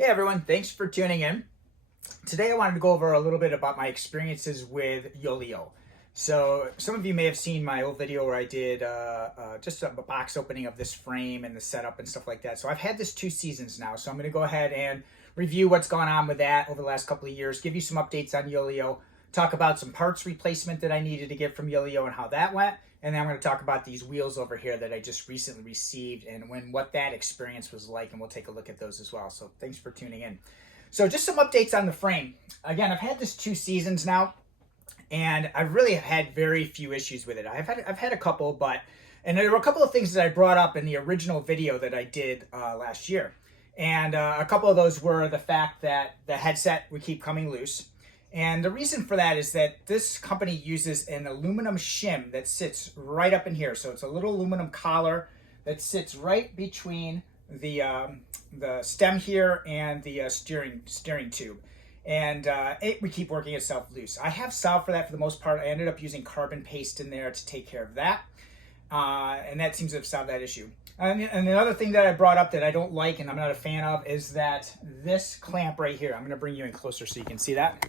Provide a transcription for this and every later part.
Hey everyone, thanks for tuning in. Today I wanted to go over a little bit about my experiences with Yoeleo. So some of you may have seen my old video where I did just a box opening of this frame and the setup and stuff like that. So I've had this 2 seasons now, so I'm going to go ahead and review what's gone on with that over the last couple of years, give you some updates on Yoeleo, talk about some parts replacement that I needed to get from Yoeleo and how that went. And then I'm going to talk about these wheels over here that I just recently received and what that experience was like, and we'll take a look at those as well. So thanks for tuning in. So just some updates on the frame. Again, I've had this 2 seasons now, and I really have had very few issues with it. I've had a couple, and there were a couple of things that I brought up in the original video that I did last year. And a couple of those were the fact that the headset would keep coming loose. And the reason for that is that this company uses an aluminum shim that sits right up in here. So it's a little aluminum collar that sits right between the stem here and the steering tube. And it would keep working itself loose. I have solved for that for the most part. I ended up using carbon paste in there to take care of that. And that seems to have solved that issue. And another thing that I brought up that I don't like and I'm not a fan of is that this clamp right here. I'm going to bring you in closer so you can see that.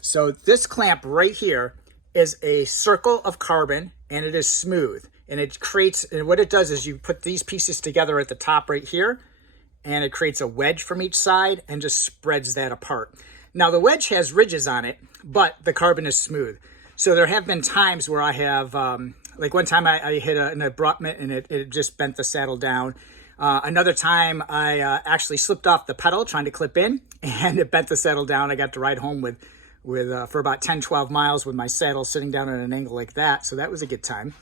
So this clamp right here is a circle of carbon, and it is smooth. And it creates, and what it does is you put these pieces together at the top right here, and it creates a wedge from each side and just spreads that apart. Now the wedge has ridges on it, but the carbon is smooth. So there have been times where I have, like one time I hit an abruptment and it just bent the saddle down. Another time I actually slipped off the pedal trying to clip in, and it bent the saddle down. I got to ride home for about 10-12 miles with my saddle sitting down at an angle like that. So that was a good time.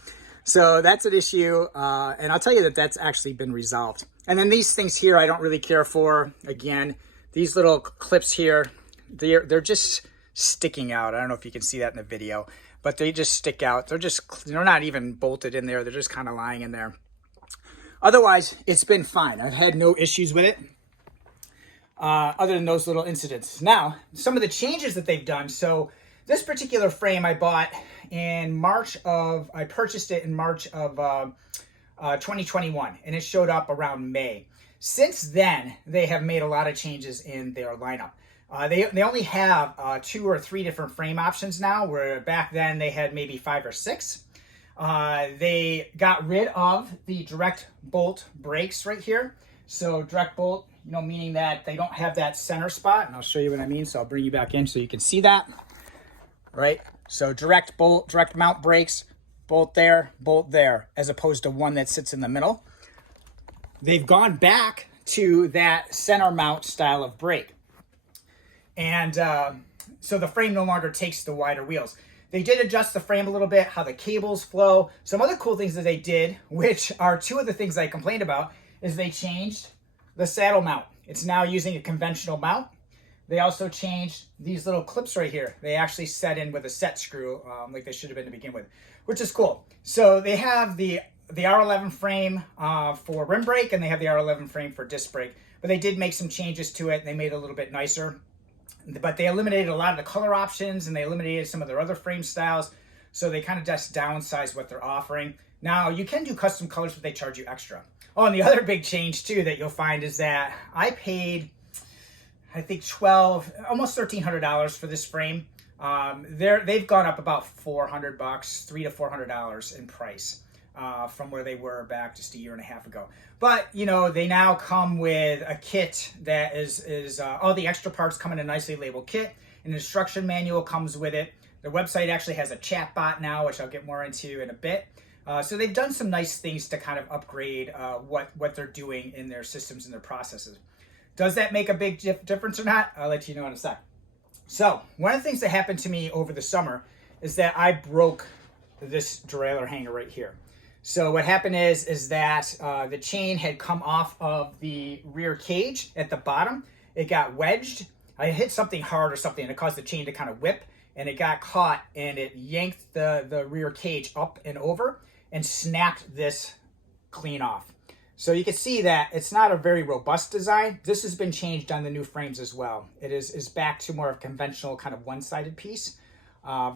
So that's an issue. And I'll tell you that that's actually been resolved. And then these things here, I don't really care for. Again, these little clips here, they're just sticking out. I don't know if you can see that in the video, but they just stick out. They're not even bolted in there. They're just kind of lying in there. Otherwise, it's been fine. I've had no issues with it. Other than those little incidents. Now, some of the changes that they've done. So this particular frame I bought in I purchased it in March of 2021, and it showed up around May. Since then, they have made a lot of changes in their lineup. They only have 2 or 3 different frame options now, where back then they had maybe 5 or 6. They got rid of the direct bolt brakes right here. So direct bolt, meaning that they don't have that center spot, and I'll show you what I mean. So I'll bring you back in so you can see that, right? So direct mount brakes, bolt there, as opposed to one that sits in the middle. They've gone back to that center mount style of brake. And so the frame no longer takes the wider wheels. They did adjust the frame a little bit, how the cables flow. Some other cool things that they did, which are 2 of the things I complained about, is they changed the saddle mount. It's now using a conventional mount. They also changed these little clips right here. They actually set in with a set screw, like they should have been to begin with, which is cool. So they have the R11 frame for rim brake, and they have the R11 frame for disc brake. But they did make some changes to it, and they made it a little bit nicer. But they eliminated a lot of the color options, and they eliminated some of their other frame styles. So they kind of just downsized what they're offering. Now, you can do custom colors, but they charge you extra. Oh, and the other big change, too, that you'll find is that I paid, I think, almost $1,300 for this frame. They've gone up about $400, $300 to $400 in price from where they were back just a year and a half ago. But, they now come with a kit that is all the extra parts come in a nicely labeled kit. An instruction manual comes with it. Their website actually has a chat bot now, which I'll get more into in a bit. So they've done some nice things to kind of upgrade what they're doing in their systems and their processes. Does that make a big difference or not? I'll let you know in a sec. So one of the things that happened to me over the summer is that I broke this derailleur hanger right here. So what happened is that the chain had come off of the rear cage at the bottom. It got wedged. I hit something hard or something, and it caused the chain to kind of whip, and it got caught, and it yanked the rear cage up and over and snapped this clean off. So you can see that it's not a very robust design. This has been changed on the new frames as well. It is back to more of a conventional kind of one-sided piece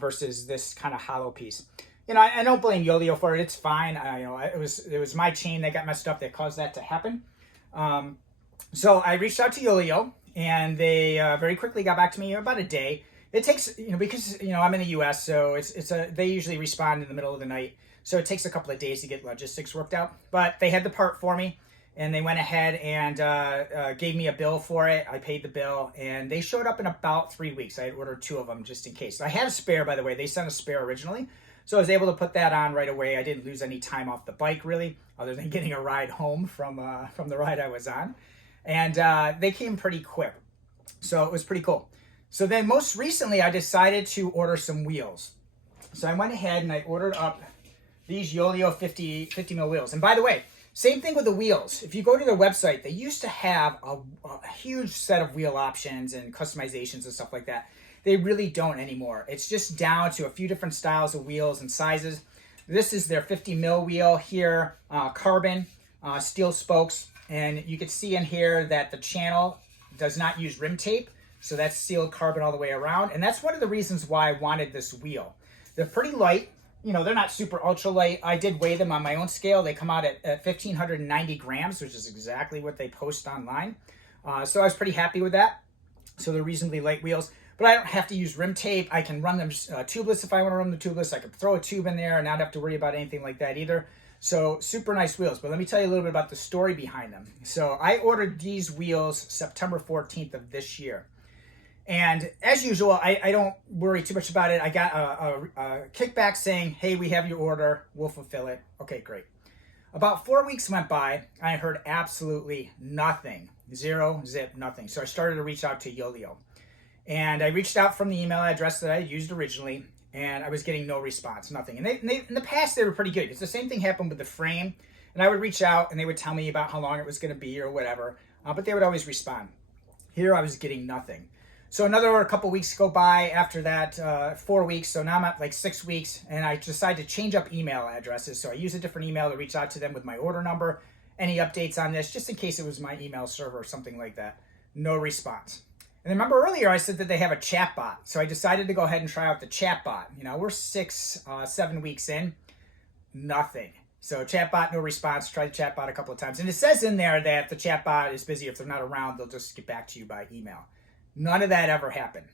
versus this kind of hollow piece. I don't blame Yoeleo for it. It's fine. It was my chain that got messed up that caused that to happen. So I reached out to Yoeleo, and they very quickly got back to me about a day. It takes, because I'm in the U.S., so they usually respond in the middle of the night, so it takes a couple of days to get logistics worked out. But they had the part for me, and they went ahead and gave me a bill for it. I paid the bill, and they showed up in about 3 weeks. I had ordered 2 of them just in case. I had a spare, by the way. They sent a spare originally, so I was able to put that on right away. I didn't lose any time off the bike, really, other than getting a ride home from the ride I was on. And they came pretty quick, so it was pretty cool. So then most recently, I decided to order some wheels. So I went ahead and I ordered up these Yoeleo 50 mil wheels. And by the way, same thing with the wheels. If you go to their website, they used to have a huge set of wheel options and customizations and stuff like that. They really don't anymore. It's just down to a few different styles of wheels and sizes. This is their 50 mil wheel here, carbon, steel spokes. And you can see in here that the channel does not use rim tape. So that's sealed carbon all the way around. And that's one of the reasons why I wanted this wheel. They're pretty light. They're not super ultra light. I did weigh them on my own scale. They come out at 1,590 grams, which is exactly what they post online. So I was pretty happy with that. So they're reasonably light wheels. But I don't have to use rim tape. I can run them tubeless if I want to run them tubeless. I could throw a tube in there and not have to worry about anything like that either. So super nice wheels. But let me tell you a little bit about the story behind them. So I ordered these wheels September 14th of this year. And as usual, I don't worry too much about it. I got a kickback saying, hey, we have your order. We'll fulfill it. Okay, great. About 4 weeks went by. And I heard absolutely nothing. Zero, zip, nothing. So I started to reach out to Yoeleo. And I reached out from the email address that I used originally. And I was getting no response, nothing. And they in the past, they were pretty good. It's the same thing happened with the frame. And I would reach out and they would tell me about how long it was going to be or whatever. But they would always respond. Here, I was getting nothing. So another couple weeks go by after that, 4 weeks. So now I'm at like 6 weeks, and I decided to change up email addresses. So I use a different email to reach out to them with my order number, any updates on this, just in case it was my email server or something like that. No response. And remember earlier I said that they have a chat bot. So I decided to go ahead and try out the chat bot. We're 7 weeks in, nothing. So chatbot, no response. Try the chatbot a couple of times. And it says in there that the chatbot is busy. If they're not around, they'll just get back to you by email. None of that ever happened.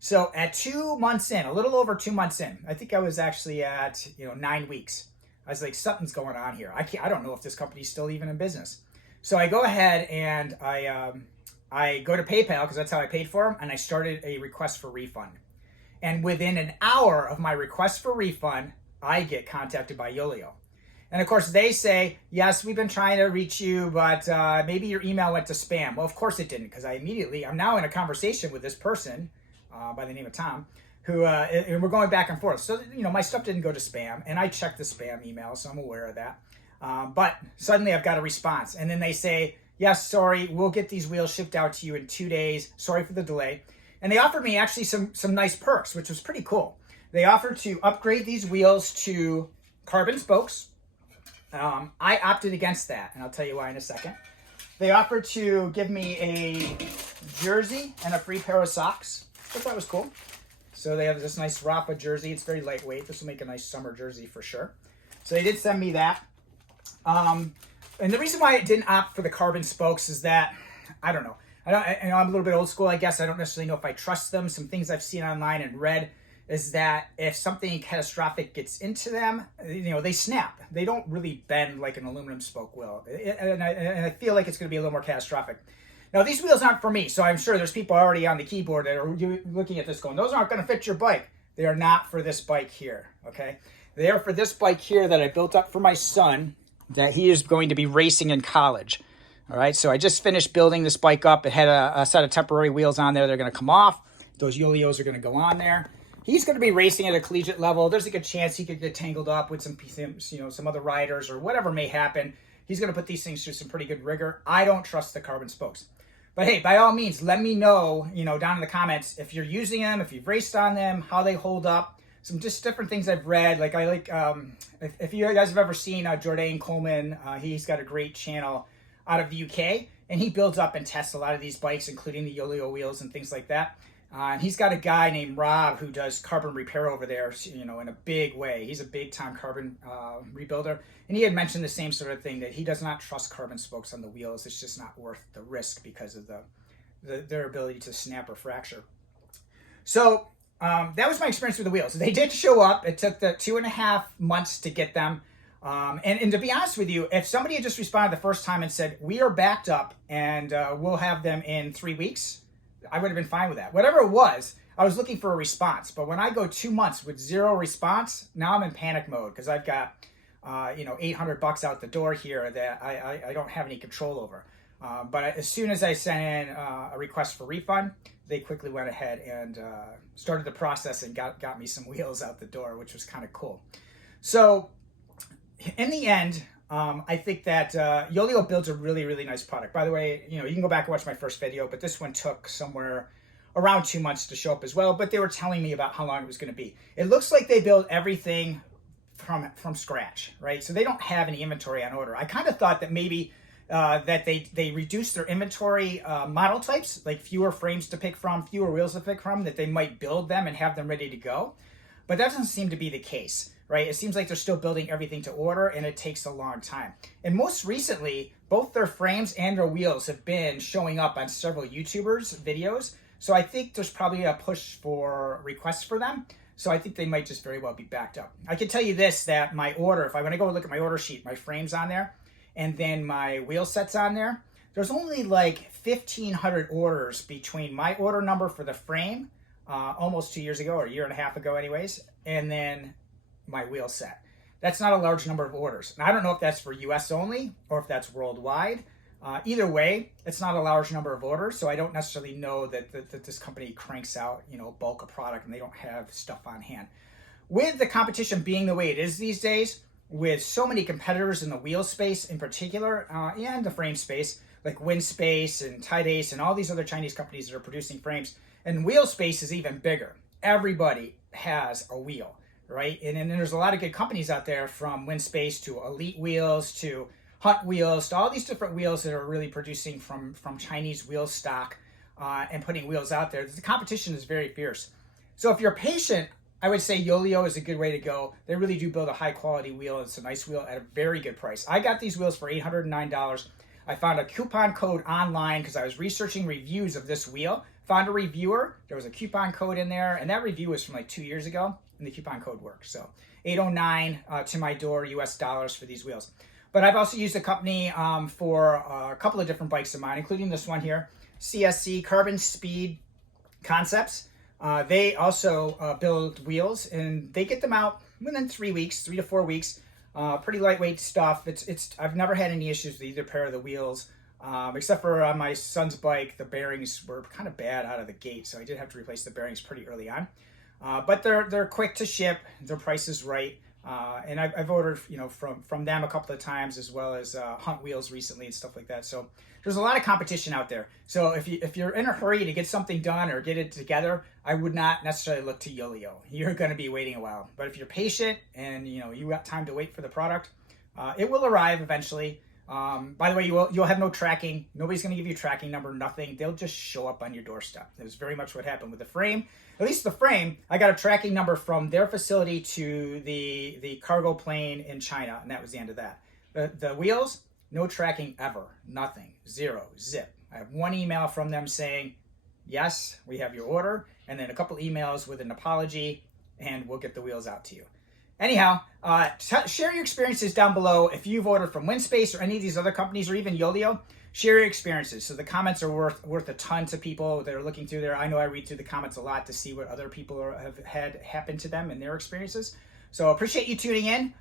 So at 2 months in, a little over 2 months in, I think I was actually at 9 weeks. I was like, something's going on here. I don't know if this company's still even in business. So I go ahead and I go to PayPal because that's how I paid for them, and I started a request for refund. And within an hour of my request for refund, I get contacted by Yoeleo. And of course, they say, yes, we've been trying to reach you, but maybe your email went to spam. Well, of course it didn't, because I'm now in a conversation with this person by the name of Tom, who, and we're going back and forth. So, my stuff didn't go to spam, and I checked the spam email, so I'm aware of that. But suddenly I've got a response. And then they say, yes, sorry, we'll get these wheels shipped out to you in 2 days. Sorry for the delay. And they offered me actually some nice perks, which was pretty cool. They offered to upgrade these wheels to carbon spokes. I opted against that, and I'll tell you why in a second. They offered to give me a jersey and a free pair of socks, which I thought was cool. So they have this nice Rafa jersey. It's very lightweight. This will make a nice summer jersey for sure. So they did send me that. And the reason why I didn't opt for the carbon spokes is that, I don't know. I'm a little bit old school, I guess. I don't necessarily know if I trust them. Some things I've seen online and read is that if something catastrophic gets into them, they snap. They don't really bend like an aluminum spoke will. And I feel like it's going to be a little more catastrophic. Now, these wheels aren't for me, so I'm sure there's people already on the keyboard that are looking at this going, those aren't going to fit your bike. They are not for this bike here, okay? They are for this bike here that I built up for my son that he is going to be racing in college. All right, so I just finished building this bike up. It had a set of temporary wheels on there. They're going to come off. Those Yoeleos are going to go on there. He's going to be racing at a collegiate level. There's a good chance he could get tangled up with some other riders or whatever may happen. He's going to put these things through some pretty good rigor. I don't trust the carbon spokes. But hey, by all means, let me know, down in the comments if you're using them, if you've raced on them, how they hold up. Some just different things I've read. Like if you guys have ever seen Jordan Coleman, he's got a great channel out of the UK, and he builds up and tests a lot of these bikes, including the Yoeleo wheels and things like that. And he's got a guy named Rob who does carbon repair over there, you know, in a big way. He's a big time carbon rebuilder. And he had mentioned the same sort of thing, that he does not trust carbon spokes on the wheels. It's just not worth the risk because of their ability to snap or fracture. So that was my experience with the wheels. They did show up. It took the 2.5 months to get them. And to be honest with you, if somebody had just responded the first time and said, we are backed up and we'll have them in 3 weeks, I would have been fine with that. Whatever it was, I was looking for a response. But when I go 2 months with zero response, now I'm in panic mode because I've got, $800 out the door here that I don't have any control over. But as soon as I sent in a request for refund, they quickly went ahead and started the process and got me some wheels out the door, which was kind of cool. So in the end, I think that Yoeleo builds a really, really nice product. By the way, you can go back and watch my first video, but this one took somewhere around 2 months to show up as well. But they were telling me about how long it was going to be. It looks like they build everything from scratch, right? So they don't have any inventory on order. I kind of thought that maybe that they reduced their inventory model types, like fewer frames to pick from, fewer wheels to pick from, that they might build them and have them ready to go. But that doesn't seem to be the case. Right? It seems like they're still building everything to order, and it takes a long time. And most recently, both their frames and their wheels have been showing up on several YouTubers' videos. So I think there's probably a push for requests for them. So I think they might just very well be backed up. I can tell you this, that my order, if I want to go look at my order sheet, my frame's on there, and then my wheel set's on there, there's only like 1,500 orders between my order number for the frame, almost 2 years ago, or a year and a half ago anyways, and then my wheel set. That's not a large number of orders. And I don't know if that's for US only or if that's worldwide. Either way, it's not a large number of orders, so I don't necessarily know that this company cranks out, bulk of product and they don't have stuff on hand. With the competition being the way it is these days, with so many competitors in the wheel space in particular, and the frame space, like WinSpace and Tidace and all these other Chinese companies that are producing frames, and wheel space is even bigger. Everybody has a wheel. Right? And then there's a lot of good companies out there, from WinSpace to Elite Wheels to Hunt Wheels to all these different wheels that are really producing from Chinese wheel stock and putting wheels out there. The competition is very fierce. So if you're patient, I would say Yoeleo is a good way to go. They really do build a high quality wheel. It's a nice wheel at a very good price. I got these wheels for $809. I found a coupon code online because I was researching reviews of this wheel. Found a reviewer. There was a coupon code in there, and that review was from like 2 years ago, and the coupon code worked. So $809 to my door, US dollars, for these wheels. But I've also used a company for a couple of different bikes of mine, including this one here, CSC, Carbon Speed Concepts. They also build wheels, and they get them out within 3 weeks, 3 to 4 weeks. Pretty lightweight stuff. I've never had any issues with either pair of the wheels. Except for on my son's bike, the bearings were kind of bad out of the gate, so I did have to replace the bearings pretty early on. But they're quick to ship. Their price is right, and I've ordered from them a couple of times, as well as Hunt Wheels recently and stuff like that. So there's a lot of competition out there. So if you're in a hurry to get something done or get it together, I would not necessarily look to Yoeleo. You're going to be waiting a while. But if you're patient and you got time to wait for the product, it will arrive eventually. By the way, you'll have no tracking. Nobody's going to give you a tracking number, nothing. They'll just show up on your doorstep. That was very much what happened with the frame. At least the frame, I got a tracking number from their facility to the cargo plane in China, and that was the end of that. The wheels, no tracking ever. Nothing. Zero. Zip. I have one email from them saying, yes, we have your order, and then a couple emails with an apology, and we'll get the wheels out to you. Anyhow, share your experiences down below. If you've ordered from WinSpace or any of these other companies, or even Yoeleo, share your experiences. So the comments are worth a ton to people that are looking through there. I know I read through the comments a lot to see what other people have had happen to them and their experiences. So appreciate you tuning in.